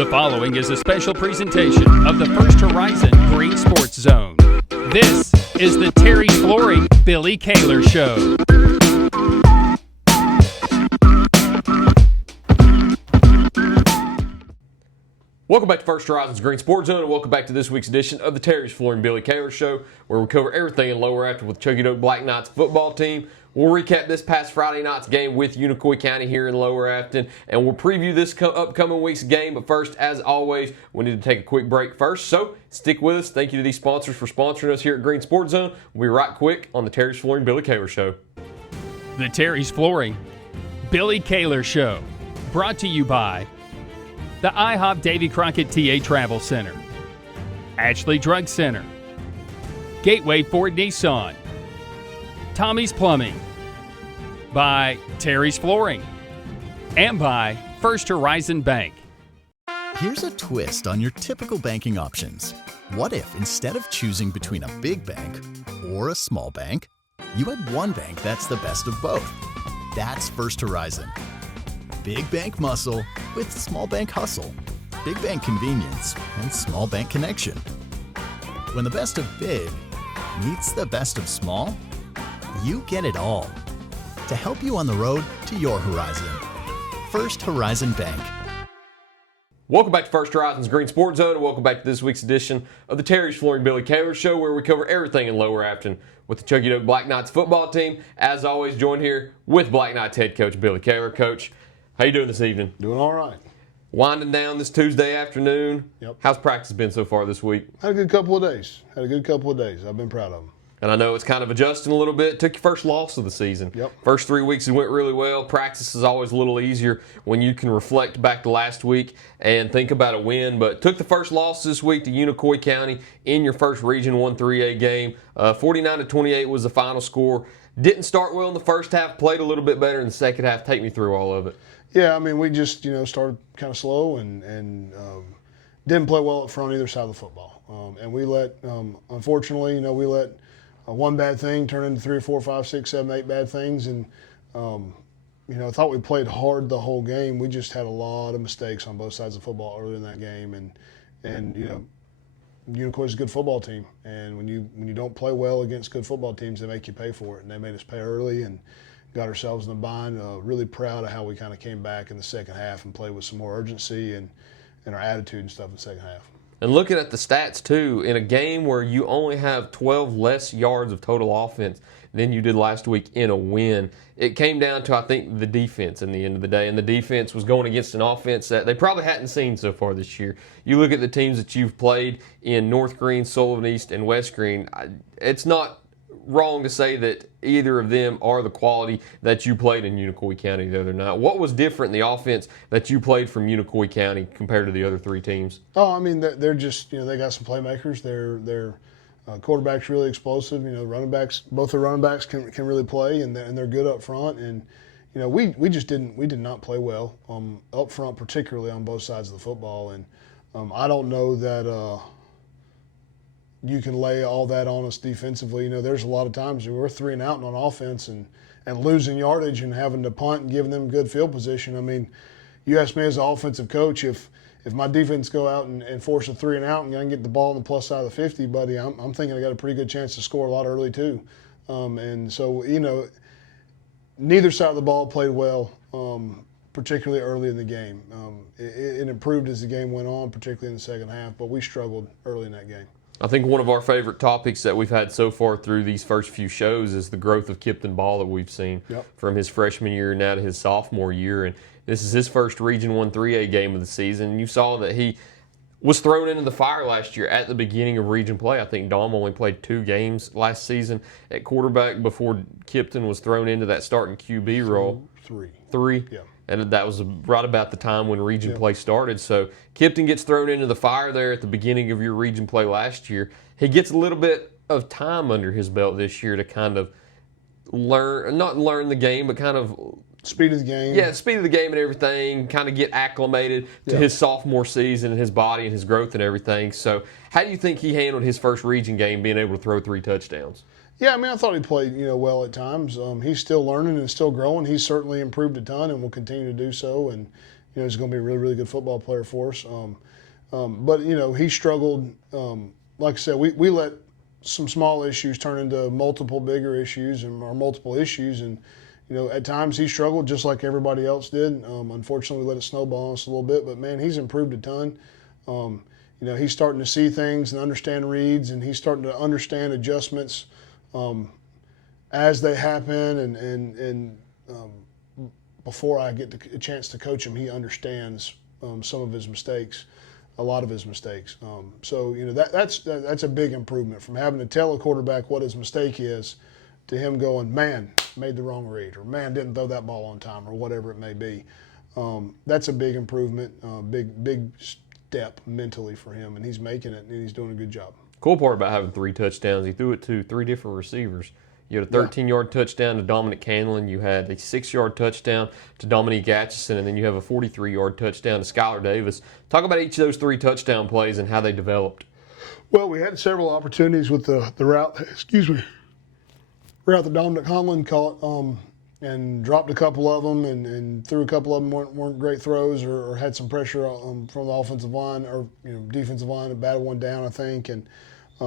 The following is a special presentation of the First Horizon Green Sports Zone. This is the Terry Flooring Billy Kaylor Show. Welcome back to First Horizon's Green Sports Zone, and welcome back to this week's edition of the Terry's Flooring Billy Kaylor Show, where we cover everything in Lower Afton with Chucky Doak Black Knights football team. We'll recap this past Friday night's game with Unicoi County here in Lower Afton, and we'll preview this upcoming week's game. But first, as always, we need to take a quick break first, so stick with us. Thank you to these sponsors for sponsoring us here at Green Sports Zone. We'll be right quick on the Terry's Flooring Billy Kaylor Show. The Terry's Flooring Billy Kaylor Show, brought to you by the IHOP Davy Crockett TA Travel Center, Ashley Drug Center, Gateway Ford Nissan, Tommie's Plumbing, by Terry's Flooring, and by First Horizon Bank. Here's a twist on your typical banking options. What if instead of choosing between a big bank or a small bank, you had one bank that's the best of both? That's First Horizon. Big bank muscle with small bank hustle. Big bank convenience and small bank connection. When the best of big meets the best of small, you get it all. To help you on the road to your horizon. First Horizon Bank. Welcome back to First Horizon's Green Sports Zone, and welcome back to this week's edition of the Terry's Flooring Billy Kaylor Show, where we cover everything in Lower Afton with the Chucky Doak Black Knights football team. As always, joined here with Black Knights head coach Billy Kaylor. Coach, how you doing this evening? Doing all right. Winding down this Tuesday afternoon. Yep. How's practice been so far this week? Had a good couple of days. I've been proud of them. And I know it's kind of adjusting a little bit. Took your first loss of the season. Yep. First 3 weeks it went really well. Practice is always a little easier when you can reflect back to last week and think about a win. But took the first loss this week to Unicoi County in your first Region 1 3A game. 49-28 was the final score. Didn't start well in the first half. Played a little bit better in the second half. Take me through all of it. Yeah, I mean, we just started kind of slow and didn't play well up front either side of the football. And we let, unfortunately, we let one bad thing turn into 3 or 4, 5, 6, 7, 8 bad things. And, I thought we played hard the whole game. We just had a lot of mistakes on both sides of the football early in that game. And Unicoi's a good football team. And when you don't play well against good football teams, they make you pay for it. And they made us pay early and got ourselves in a bind. Really proud of how we kind of came back in the second half and played with some more urgency and our attitude and stuff in the second half. And looking at the stats, too, in a game where you only have 12 less yards of total offense than you did last week in a win, it came down to, I think, the defense in the end of the day. And the defense was going against an offense that they probably hadn't seen so far this year. You look at the teams that you've played in North Greene, Sullivan East, and West Greene, it's not wrong to say that either of them are the quality that you played in Unicoi County the other night. What was different in the offense that you played from Unicoi County compared to the other three teams? Oh, I mean, they're just, they got some playmakers. Their quarterback's really explosive. Running backs, both the running backs can really play, and they're good up front. And we did not play well up front, particularly on both sides of the football. And I don't know that you can lay all that on us defensively. There's a lot of times we're 3 and out on offense and losing yardage and having to punt and giving them good field position. I mean, you ask me as an offensive coach, if my defense go out and force a 3 and out and I can get the ball on the plus side of the 50, buddy, I'm thinking I got a pretty good chance to score a lot early too. And so, neither side of the ball played well, particularly early in the game. It improved as the game went on, particularly in the second half, but we struggled early in that game. I think one of our favorite topics that we've had so far through these first few shows is the growth of Kipton Ball that we've seen from his freshman year now to his sophomore year. And this is his first Region 1 3A game of the season. You saw that he was thrown into the fire last year at the beginning of region play. I think Dom only played 2 games last season at quarterback before Kipton was thrown into that starting QB role. 3? Yeah. And that was right about the time when region play started. So Kipton gets thrown into the fire there at the beginning of your region play last year. He gets a little bit of time under his belt this year to kind of not learn the game, but kind of speed of the game. Yeah, speed of the game and everything, kind of get acclimated to his sophomore season and his body and his growth and everything. So how do you think he handled his first region game, being able to throw 3 touchdowns? Yeah, I mean, I thought he played, well at times. He's still learning and still growing. He's certainly improved a ton and will continue to do so. And, he's going to be a really, really good football player for us. But he struggled. Like I said, we let some small issues turn into multiple bigger issues or multiple issues, and at times he struggled just like everybody else did. Unfortunately, we let it snowball on us a little bit, but man, he's improved a ton. He's starting to see things and understand reads, and he's starting to understand adjustments as they happen. And before I get a chance to coach him, he understands some of his mistakes, a lot of his mistakes. So that's a big improvement from having to tell a quarterback what his mistake is to him going, man, made the wrong read, or man, didn't throw that ball on time, or whatever it may be. That's a big improvement, big step mentally for him, and he's making it, and he's doing a good job. Cool part about having 3 touchdowns, he threw it to 3 different receivers. You had a 13-yard touchdown to Dominic Canlin. You had a 6-yard touchdown to Dominique Atchison, and then you have a 43-yard touchdown to Skylar Davis. Talk about each of those 3 touchdown plays and how they developed. Well, we had several opportunities with the route. Route that Dominic Conlon caught, and dropped a couple of them, and threw a couple of them weren't great throws, or had some pressure from the offensive line or defensive line, and batted one down, I think, and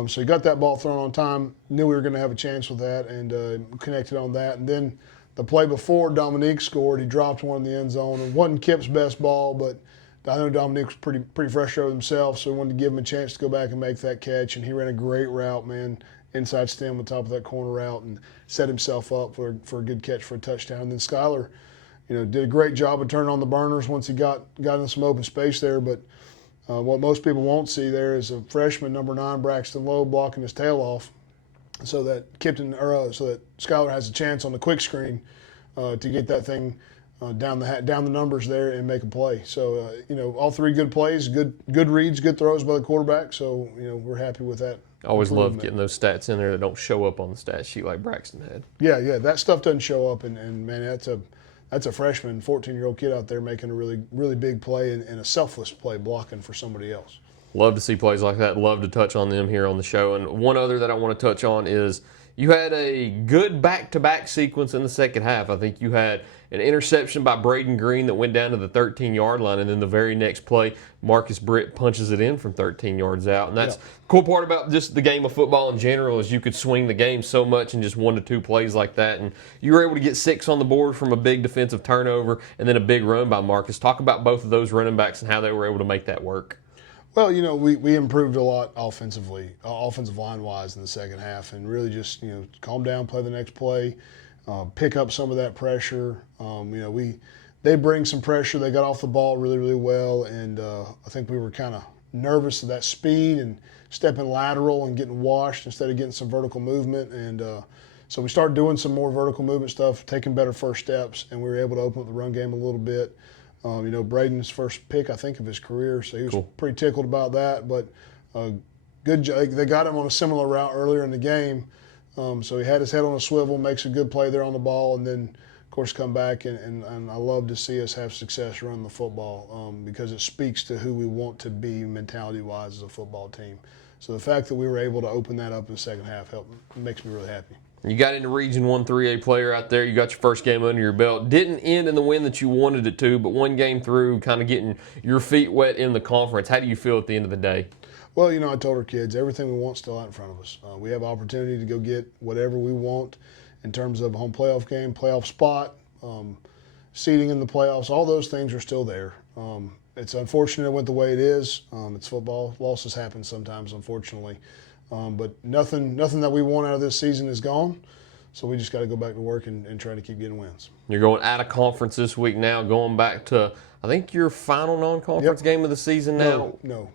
so he got that ball thrown on time. Knew we were going to have a chance with that, and connected on that. And then the play before Dominique scored, he dropped one in the end zone. It wasn't Kip's best ball, but I know Dominique was pretty frustrated with himself, so we wanted to give him a chance to go back and make that catch. And he ran a great route, man. Inside stem on top of that corner route, and set himself up for a good catch for a touchdown. And then Skylar, did a great job of turning on the burners once he got in some open space there. But what most people won't see there is a freshman, number 9, Braxton Lowe, blocking his tail off, so that Skylar has a chance on the quick screen to get that thing down the numbers there and make a play. So all 3 good plays, good reads, good throws by the quarterback. So we're happy with that. I always love getting those stats in there that don't show up on the stat sheet like Braxton had. Yeah, that stuff doesn't show up, and man, that's a freshman, 14-year-old kid out there making a really, really big play and a selfless play blocking for somebody else. Love to see plays like that. Love to touch on them here on the show. And one other that I want to touch on is you had a good back-to-back sequence in the second half. I think you had an interception by Braden Green that went down to the 13-yard line, and then the very next play, Marcus Britt punches it in from 13 yards out. And that's the cool part about just the game of football in general is you could swing the game so much in just 1 to 2 plays like that. And you were able to get 6 on the board from a big defensive turnover and then a big run by Marcus. Talk about both of those running backs and how they were able to make that work. Well, we improved a lot offensively, offensive line-wise in the second half, and really just, calm down, play the next play, pick up some of that pressure. They bring some pressure. They got off the ball really, really well, and I think we were kind of nervous of that speed and stepping lateral and getting washed instead of getting some vertical movement. And so we started doing some more vertical movement stuff, taking better first steps, and we were able to open up the run game a little bit. Braden's first pick, I think, of his career, so he was pretty tickled about that. But good job. They got him on a similar route earlier in the game, so he had his head on a swivel, makes a good play there on the ball, and then, of course, come back. And I love to see us have success running the football because it speaks to who we want to be mentality-wise as a football team. So the fact that we were able to open that up in the second half makes me really happy. You got into Region 1 3A player out there. You got your first game under your belt. Didn't end in the win that you wanted it to, but one game through, kind of getting your feet wet in the conference. How do you feel at the end of the day? Well, I told our kids, everything we want is still out in front of us. We have opportunity to go get whatever we want in terms of a home playoff game, playoff spot, seeding in the playoffs. All those things are still there. It's unfortunate it went the way it is. It's football. Losses happen sometimes, unfortunately. But nothing that we want out of this season is gone. So we just got to go back to work and try to keep getting wins. You're going out of conference this week now, going back to, I think, your final non-conference game of the season now? No.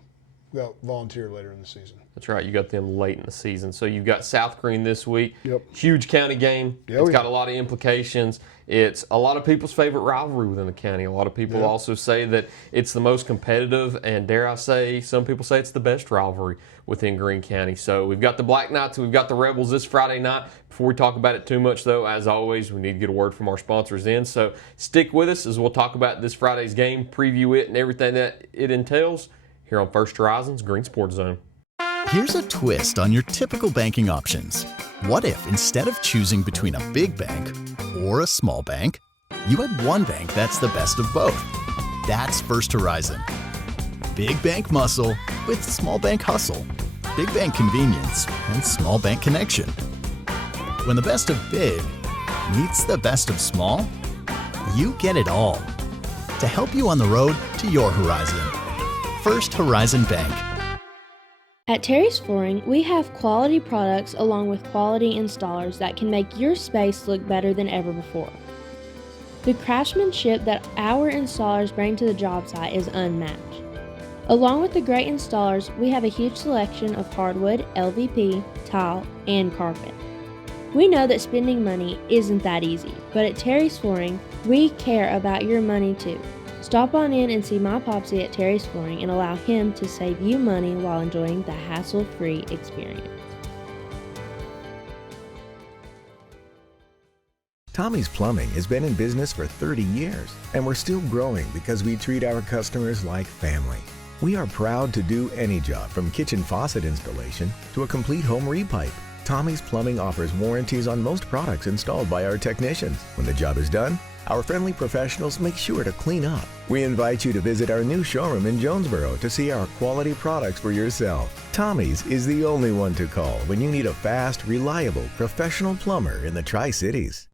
We got volunteer later in the season. That's right. You got them late in the season. So you've got South Greene this week. Yep. Huge county game. It's got a lot of implications. It's a lot of people's favorite rivalry within the county. A lot of people also say that it's the most competitive, and dare I say, some people say it's the best rivalry within Greene County. So we've got the Black Knights and we've got the Rebels this Friday night. Before we talk about it too much, though, as always, we need to get a word from our sponsors in. So stick with us as we'll talk about this Friday's game, preview it, and everything that it entails here on First Horizon's Green Sports Zone. Here's a twist on your typical banking options. What if instead of choosing between a big bank or a small bank, you had one bank that's the best of both? That's First Horizon. Big bank muscle with small bank hustle. Big bank convenience and small bank connection. When the best of big meets the best of small, you get it all. To help you on the road to your horizon. First Horizon Bank. At Terry's Flooring, we have quality products along with quality installers that can make your space look better than ever before. The craftsmanship that our installers bring to the job site is unmatched. Along with the great installers, we have a huge selection of hardwood, LVP, tile, and carpet. We know that spending money isn't that easy, but at Terry's Flooring, we care about your money too. Stop on in and see my Popsy at Terry's Flooring and allow him to save you money while enjoying the hassle-free experience. Tommie's Plumbing has been in business for 30 years, and we're still growing because we treat our customers like family. We are proud to do any job from kitchen faucet installation to a complete home repipe. Tommie's Plumbing offers warranties on most products installed by our technicians. When the job is done, our friendly professionals make sure to clean up. We invite you to visit our new showroom in Jonesboro to see our quality products for yourself. Tommie's is the only one to call when you need a fast, reliable, professional plumber in the Tri-Cities.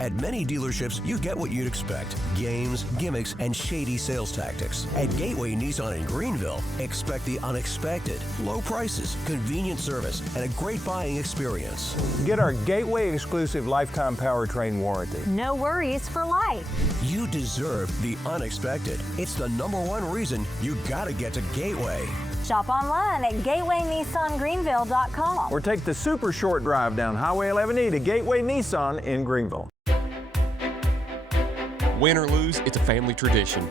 At many dealerships, you get what you'd expect. Games, gimmicks, and shady sales tactics. At Gateway Nissan in Greenville, expect the unexpected. Low prices, convenient service, and a great buying experience. Get our Gateway exclusive lifetime powertrain warranty. No worries for life. You deserve the unexpected. It's the #1 reason you gotta get to Gateway. Shop online at GatewayNissanGreenville.com. Or take the super short drive down Highway 11E to Gateway Nissan in Greenville. Win or lose, it's a family tradition.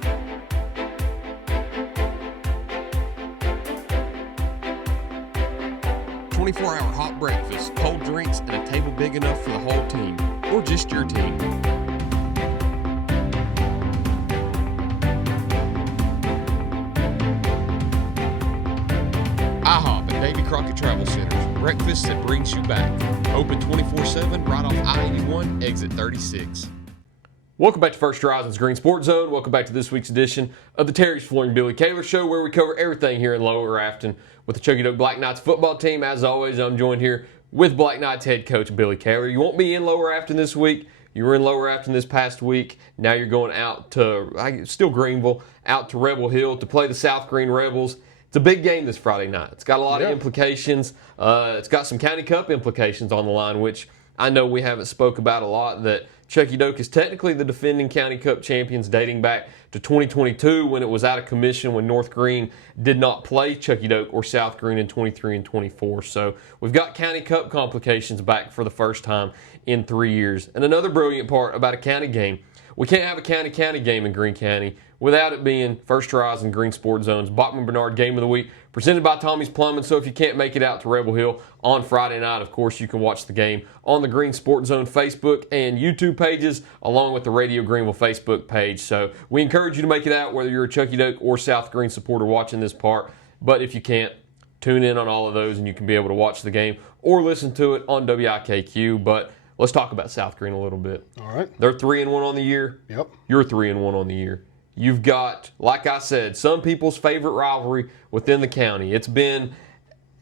"24-hour hot breakfast, cold drinks, and a table big enough for the whole team, or just your team." IHOP at Davy Crockett Travel Centers. Breakfast that brings you back. Open 24/7 right off I-81, exit 36. Welcome back to First Horizon's Green Sports Zone. Welcome back to this week's edition of the Terry's Flooring Billy Kaylor Show, where we cover everything here in Lower Afton with the Chucky Doak Black Knights football team. As always, I'm joined here with Black Knights head coach Billy Kaylor. You won't be in Lower Afton this week. You were in Lower Afton this past week. Now you're going out to, still Greenville, out to Rebel Hill to play the South Greene Rebels. It's a big game this Friday night. It's got a lot of implications. It's got some County Cup implications on the line, which I know we haven't spoke about a lot, that Chucky Doak is technically the defending County Cup champions dating back to 2022 when it was out of commission when North Greene did not play Chucky Doak or South Greene in 23 and 24. So we've got County Cup complications back for the first time in 3 years. And another brilliant part about a county game, we can't have a county game in Greene County without it being First Horizon Green Sports Zone's Bachman Bernard Game of the Week, presented by Tommie's Plumbing. So if you can't make it out to Rebel Hill on Friday night, of course, you can watch the game on the Green Sports Zone Facebook and YouTube pages, along with the Radio Greenville Facebook page. So we encourage you to make it out, whether you're a Chucky Doak or South Greene supporter watching this part. But if you can't, tune in on all of those, and you can be able to watch the game or listen to it on WIKQ. But let's talk about South Greene a little bit. All right. They're 3-1 on the year. Yep. You're 3-1 on the year. You've got, like I said, some people's favorite rivalry within the county. It's been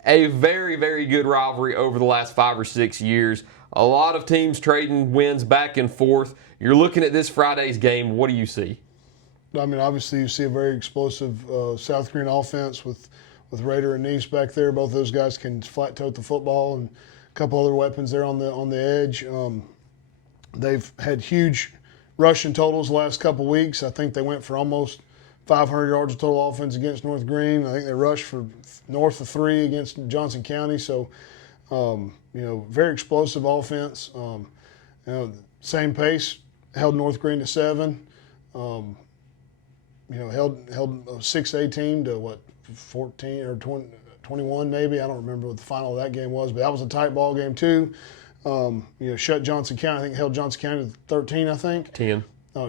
a very, very good rivalry over the last 5 or 6 years. A lot of teams trading wins back and forth. You're looking at this Friday's game. What do you see? I mean, obviously you see a very explosive South Greene offense with Rader and Neese back there. Both those guys can flat tote the football, and a couple other weapons there on the edge. They've had huge rushing totals the last couple weeks. I think they went for almost 500 yards of total offense against North Greene. I think they rushed for north of 3 against Johnson County. So, very explosive offense. Same pace, held North Greene to 7. Held a 6A team to 14 or 21 maybe. I don't remember what the final of that game was, but that was a tight ball game too. Shut Johnson County. I think held Johnson County to 13, I think. 10.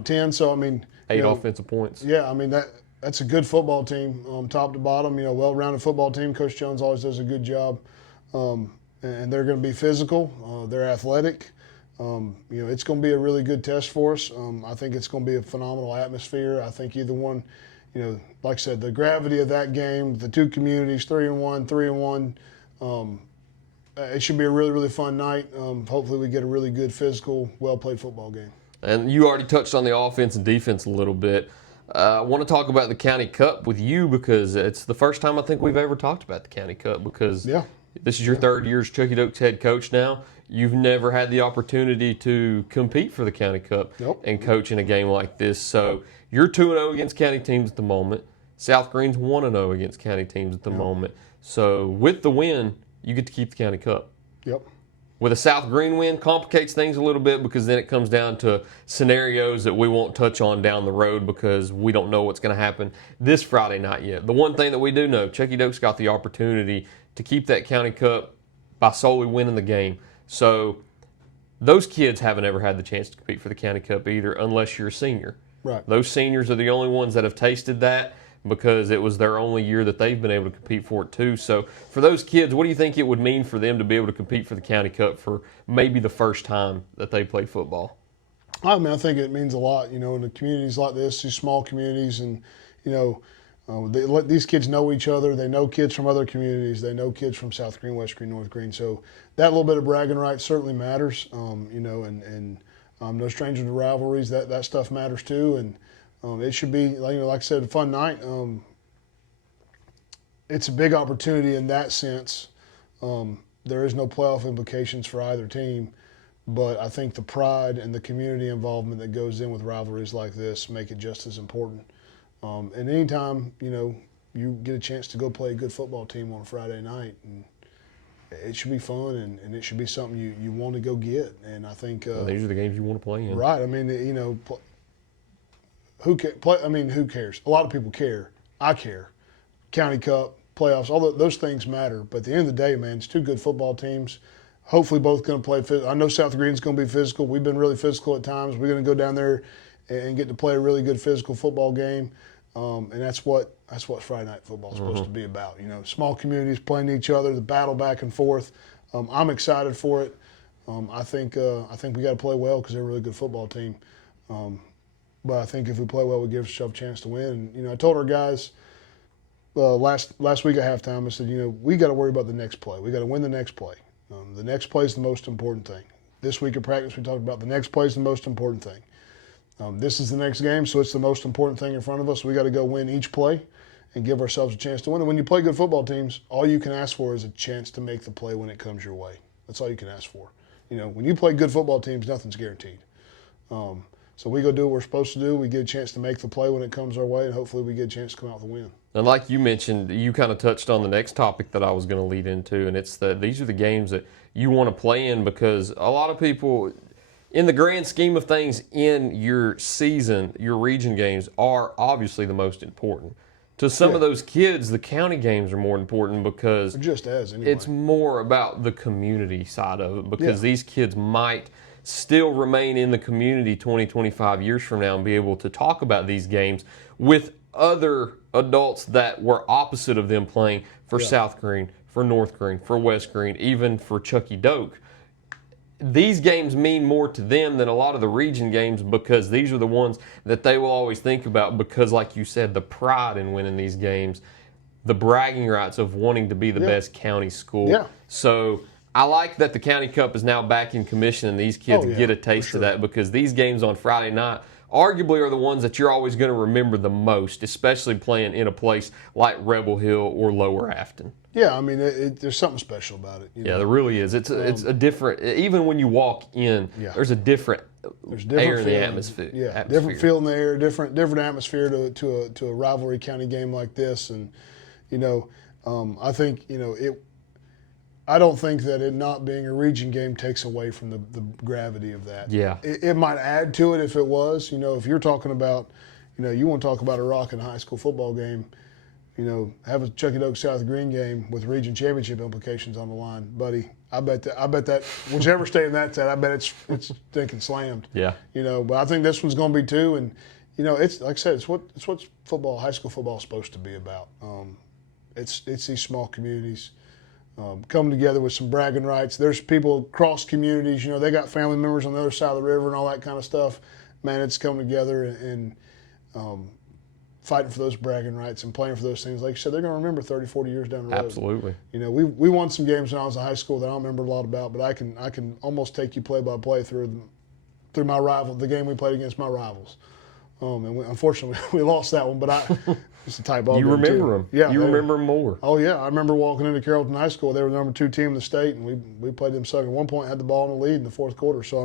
10. So, I mean. 8 offensive points. Yeah, I mean, that's a good football team, top to bottom. Well-rounded football team. Coach Jones always does a good job. And they're going to be physical. They're athletic. It's going to be a really good test for us. I think it's going to be a phenomenal atmosphere. I think either one, like I said, the gravity of that game, the two communities, 3-1, 3-1. It should be a really, really fun night. Hopefully we get a really good, physical, well-played football game. And you already touched on the offense and defense a little bit. I want to talk about the County Cup with you because it's the first time I think we've ever talked about the County Cup because this is your third year as Chucky Doak's head coach now. You've never had the opportunity to compete for the County Cup and coach in a game like this. So you're 2-0 against county teams at the moment. South Greene's 1-0 against county teams at the moment. So with the win, you get to keep the County Cup. Yep. With a South Greene win, complicates things a little bit because then it comes down to scenarios that we won't touch on down the road because we don't know what's going to happen this Friday night yet. The one thing that we do know, Chucky Doak's got the opportunity to keep that County Cup by solely winning the game. So those kids haven't ever had the chance to compete for the County Cup either unless you're a senior. Right. Those seniors are the only ones that have tasted that because it was their only year that they've been able to compete for it too. So for those kids, what do you think it would mean for them to be able to compete for the County Cup for maybe the first time that they play football? I mean, I think it means a lot, in the communities like this, these small communities, and, these kids know each other. They know kids from other communities. They know kids from South Greene, West Greene, North Greene. So that little bit of bragging rights certainly matters, and no stranger to rivalries. That stuff matters too, and it should be, like I said, a fun night. It's a big opportunity in that sense. There is no playoff implications for either team, but I think the pride and the community involvement that goes in with rivalries like this make it just as important. And anytime, you get a chance to go play a good football team on a Friday night, and it should be fun, and it should be something you want to go get. And I think these are the games you want to play in. Right. I mean, who cares? A lot of people care. I care. County Cup, playoffs, all those things matter. But at the end of the day, man, it's two good football teams. Hopefully both going to play physical. I know South Greene's going to be physical. We've been really physical at times. We're going to go down there and get to play a really good physical football game. And that's what Friday night football is supposed to be about. Small communities playing each other, the battle back and forth. I'm excited for it. I think we got to play well because they're a really good football team. But I think if we play well, we give ourselves a chance to win. And, I told our guys last week at halftime, I said, we got to worry about the next play. We got to win the next play. The next play is the most important thing. This week of practice, we talked about the next play is the most important thing. This is the next game, so it's the most important thing in front of us. We got to go win each play and give ourselves a chance to win. And when you play good football teams, all you can ask for is a chance to make the play when it comes your way. That's all you can ask for. When you play good football teams, nothing's guaranteed. So we go do what we're supposed to do. We get a chance to make the play when it comes our way, and hopefully we get a chance to come out with a win. And like you mentioned, you kind of touched on the next topic that I was going to lead into, and it's that these are the games that you want to play in because a lot of people, in the grand scheme of things in your season, your region games are obviously the most important. To some of those kids, the county games are more important because just as anyway. It's more about the community side of it because these kids might still remain in the community 20, 25 years from now and be able to talk about these games with other adults that were opposite of them playing for South Greene, for North Greene, for West Greene, even for Chucky Doak. These games mean more to them than a lot of the region games because these are the ones that they will always think about because, like you said, the pride in winning these games, the bragging rights of wanting to be the best county school. Yeah. So I like that the County Cup is now back in commission and these kids get a taste of that because these games on Friday night arguably are the ones that you're always going to remember the most, especially playing in a place like Rebel Hill or Lower Afton. Yeah, I mean, there's something special about it. Yeah, there really is. It's a different, even when you walk in, there's a different air in the atmosphere. Yeah, different feel in the air, different atmosphere to a rivalry county game like this. And, I think, I don't think that it not being a region game takes away from the gravity of that. Yeah. It might add to it if it was. If you're talking about, you want to talk about a rocking high school football game, have a Chucky Doak South Greene game with region championship implications on the line, buddy. I bet that whichever stadium that's at, I bet it's thinking slammed. Yeah. But I think this one's going to be too, and it's like I said, it's what football, high school football is supposed to be about. It's these small communities. come together with some bragging rights. There's people across communities, they got family members on the other side of the river and all that kind of stuff. Man, it's coming together and fighting for those bragging rights and playing for those things. Like you said, they're going to remember 30, 40 years down the road. Absolutely. We won some games when I was in high school that I don't remember a lot about, but I can almost take you play by play through my rival, the game we played against my rivals. Unfortunately, we lost that one, but it's a tight ball. You remember them. Yeah. You remember them more. Oh, yeah. I remember walking into Carrollton High School. They were the number 2 team in the state, and we played them sucking. At one point, had the ball in the lead in the fourth quarter. So,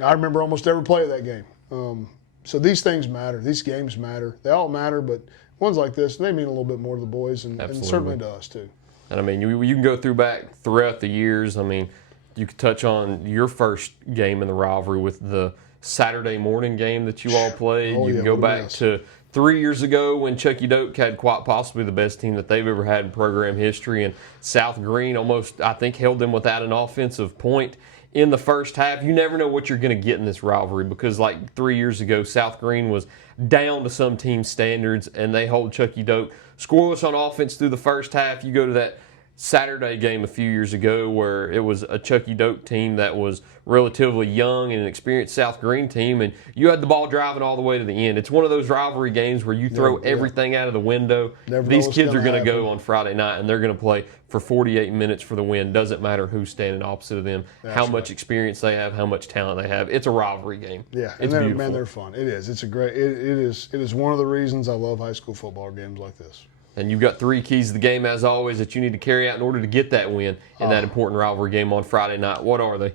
I remember almost every play of that game. So these things matter. These games matter. They all matter, but ones like this, they mean a little bit more to the boys and certainly to us, too. And, you can go back throughout the years. You could touch on your first game in the rivalry with the Saturday morning game that you all played. You can go back to 3 years ago when Chucky Doak had quite possibly the best team that they've ever had in program history, and South Greene almost, I think, held them without an offensive point in the first half. You never know what you're going to get in this rivalry because, like 3 years ago, South Greene was down to some team standards, and they hold Chucky Doak scoreless on offense through the first half. You go to that Saturday game a few years ago where it was a Chucky Doak team that was relatively young and an experienced South Greene team, and you had the ball driving all the way to the end. It's one of those rivalry games where you throw everything out of the window. These kids are going to go on Friday night, and they're going to play for 48 minutes for the win. Doesn't matter who's standing opposite of them, how much experience they have, how much talent they have. It's a rivalry game. Yeah, it's beautiful. Man, they're fun. It is. It's a great. It is one of the reasons I love high school football games like this. And you've got 3 keys to the game, as always, that you need to carry out in order to get that win in that important rivalry game on Friday night. What are they?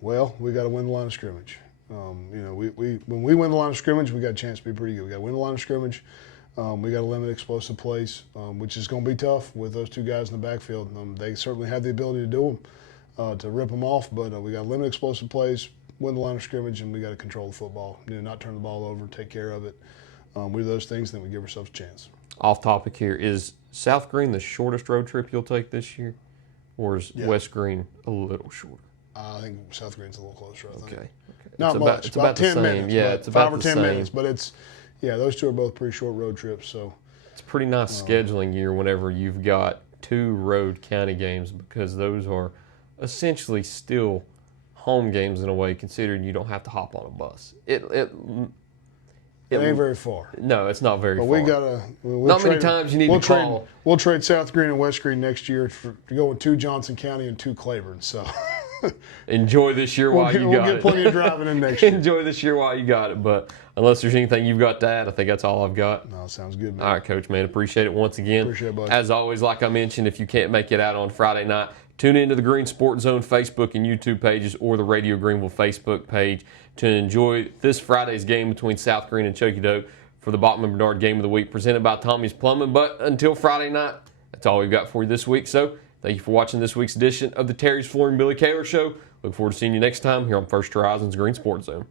Well, we got to win the line of scrimmage. When we win the line of scrimmage, we got a chance to be pretty good. We got to win the line of scrimmage. We got to limit explosive plays, which is going to be tough with those 2 guys in the backfield. They certainly have the ability to do them, to rip them off, but we got to limit explosive plays, win the line of scrimmage, and we got to control the football. Not turn the ball over, take care of it. We do those things, then we give ourselves a chance. Off topic here, is South Greene the shortest road trip you'll take this year, or is West Greene a little shorter? I think South Greene's a little closer. I think. Okay. Not much. It's about 10 the same. minutes. Yeah, it's about 5 or the 10 same. minutes, but those 2 are both pretty short road trips. So it's a pretty nice scheduling year whenever you've got 2 road county games, because those are essentially still home games in a way, considering you don't have to hop on a bus. It ain't very far. No, it's not very far. We gotta. Not many times you need to call. We'll trade South Greene and West Greene next year to go with 2 Johnson County and 2 Claiborne. So enjoy this year while you got it. We'll get plenty of driving in next year. Enjoy this year while you got it. But unless there's anything you've got to add, I think that's all I've got. No, sounds good, man. All right, Coach, man. Appreciate it once again. Appreciate it, buddy. As always, like I mentioned, if you can't make it out on Friday night, tune into the Green Sports Zone Facebook and YouTube pages or the Radio Greenville Facebook page to enjoy this Friday's game between South Greene and Chucky Doak for the Bachman Bernard Game of the Week presented by Tommie's Plumbing. But until Friday night, that's all we've got for you this week. So thank you for watching this week's edition of the Terry's Flooring Billy Kaylor Show. Look forward to seeing you next time here on First Horizon's Green Sports Zone.